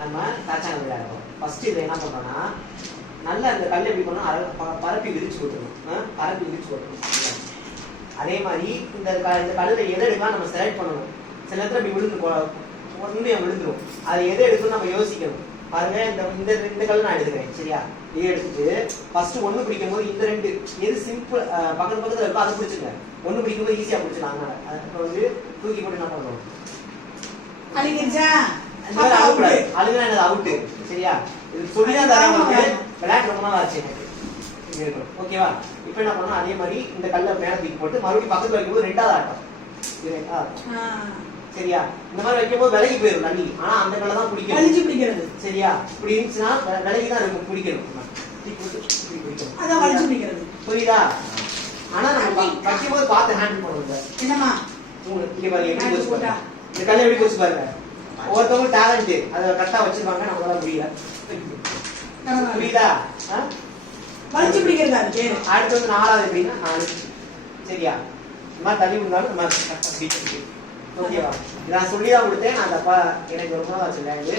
நம்ம தாச்சாங்க விளையாடுறோம். ஃபர்ஸ்ட் இதை என்ன பண்றோம்னா நல்லா இந்த கல் எப்படி பண்ணணும் பரப்பி விரிச்சு விட்டுருணும். பரப்பி விரிச்சு விட்டுருணும். அதே மாதிரி இந்த கல்லுல எதை எடுக்கலாம் நம்ம செலக்ட் பண்ணணும். சில நேரத்தில் இப்படி உண்மையாக விழுந்துரும். அதை எதை எடுக்கணும் நம்ம யோசிக்கணும். பாருங்க இந்த இந்த கல் நான் எடுத்துக்கிறேன். சரியா? இதை எடுத்துட்டு ஃபர்ஸ்ட் ஒன்று பிடிக்கும் போது இந்த ரெண்டு எது சிம்பிள் பக்கத்து பக்கத்தில் இருக்கோ அதை பிடிச்சிங்க. ஒன்று பிடிக்கும் போது ஈஸியாக பிடிச்சிடலாம். அதனால இப்போ வந்து தூக்கி போட்டு என்ன பண்ணணும்? அழுகுனா என்னது அவுட்டு. சரியா? இது சொல்லிதான் தர விளையாட்டு ரொம்ப நாள் ஆச்சு எனக்கு. ஓகேவா? இப்ப என்ன பண்ணணும்? அதே மாதிரி இந்த கல்லை மேல தூக்கி போட்டு மறுபடியும் பக்கத்துல வைக்கும்போது ரெண்டாவது ஆட்டம். சரியா? இந்த மாதிரி வைக்கும்போது விலகி போயிடும் தண்ணி. ஆனா அந்த கல்லை தான் பிடிக்கிறது. சரியா? இப்படி இருந்துச்சுன்னா விலகிதான் இருக்கும். பிடிக்கணும். புரியுதா? ஆனா நம்ம வைக்கும்போது பார்த்து ஹேண்டில் பண்ணணும். என்னமா இங்க பாருங்க எப்படி போச்சு பாருங்க. இந்த கல்லை எப்படி போச்சு பாருங்க. ஒவ்வொருத்தவங்க டேலண்ட் அதை கரெக்டா வச்சிருப்பாங்க. நம்மளால முடியல. புரியுதா? வளைச்சு பிடிக்கிறதா? அடுத்து வந்து நாலாவது எப்படின்னா 4. சரியா? இந்த மாதிரி தள்ளி விழுந்தாலும் இந்த மாதிரி ஓகேவா? நான் சொல்லிதான் கொடுத்தேன். நான் தப்பா எனக்கு ரொம்ப நாள் ஆச்சு விளையாண்டு.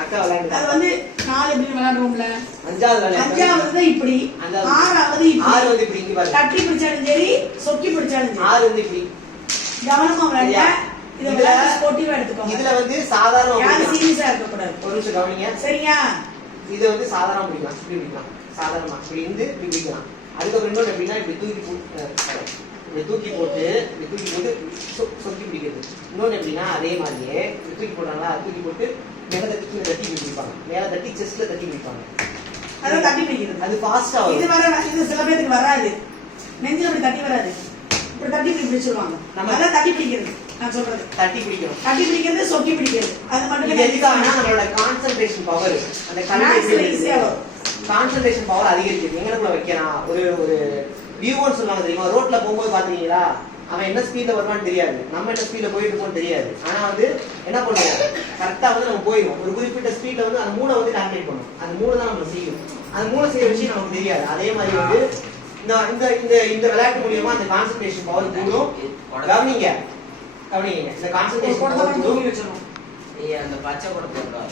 அக்கா விளையாண்டு அது வந்து 4 எப்படி விளையாடுறோம்ல. 5வது விளையாண்டு. 5வது இப்படி, 6வது இப்படி இங்க பாருங்க. தட்டி பிடிச்சாலும் சரி, சொக்கி பிடிச்சாலும் சரி. 6 வந்து இப்படி கவனமா விளையாடுங்க. இதுல ஸ்போர்ட்டிவா எடுத்துக்கோங்க. இதுல வந்து சாதாரண யாரும் சீரியஸா இருக்க கூடாது. ஒரு நிமிஷம் கவனிங்க. சரியா? இது வந்து சாதாரண பிடிக்கலாம். இப்படி பிடிக்கலாம். சாதாரணமா இப்படி இருந்து இப்படி பிடிக்கலாம். அதுக்கப்புறம் இன்னொன்று எப்படின்னா இப்படி தூக்கி போட்டு சொக்கி பிடிக்கிறது. இன்னொன்று எப்படின்னா அதே மாதிரியே தூக்கி போட்டாங்களா தூக்கி போட்டு மேல தட்டி பிடிப்பாங்க. மேல தட்டி செஸ்ட்ல தட்டி பிடிப்பாங்க. அதான் தட்டி பிடிக்கிறது. அது ஃபாஸ்டா இது சில பேருக்கு வராது. நெஞ்சில அப்படி தட்டி வராது. இப்படி தட்டி பிடிச்சிருவாங்க. நம்ம அதான் தட்டி பிடிக்கிறது. நான் சொல்றது தட்டி பிடிக்கிறது, சொக்கி பிடிக்கிறது. அது மட்டும் எதுக்காகனா நம்மளோட கான்சென்ட்ரேஷன் பவர், அந்த கான்சென்ட்ரேஷன் பவர் அதிகரிக்குது. எங்கனக்குள்ள வைக்கிறான் ஒரு வியூவர்ஸ் சொல்லுவாங்க தெரியுமா? ரோட்ல போகும்போது பாத்தீங்களா, அவன் என்ன ஸ்பீட்ல வருவான்னு தெரியாது, நம்ம என்ன ஸ்பீட்ல போயிட்டு இருக்கோம்னு தெரியாது. ஆனா வந்து என்ன பண்ணுவோம், கரெக்டா வந்து நம்ம போயிடுவோம். ஒரு குறிப்பிட்ட ஸ்பீட்ல வந்து அந்த 3 வந்து கால்குலேட் பண்ணுவோம். அந்த 3 தான் நம்ம செய்யும். அந்த 3 செய்ய வச்சு நமக்கு தெரியாது. அதே மாதிரி வந்து இந்த விளையாட்டு மூலியமா அந்த கான்சென்ட்ரேஷன் பவர் கூடும். கவனிங்க இந்த கான்சென்ட்ரேஷன் பவர் கூடும். அந்த பச்சை கூட போடுறோம்.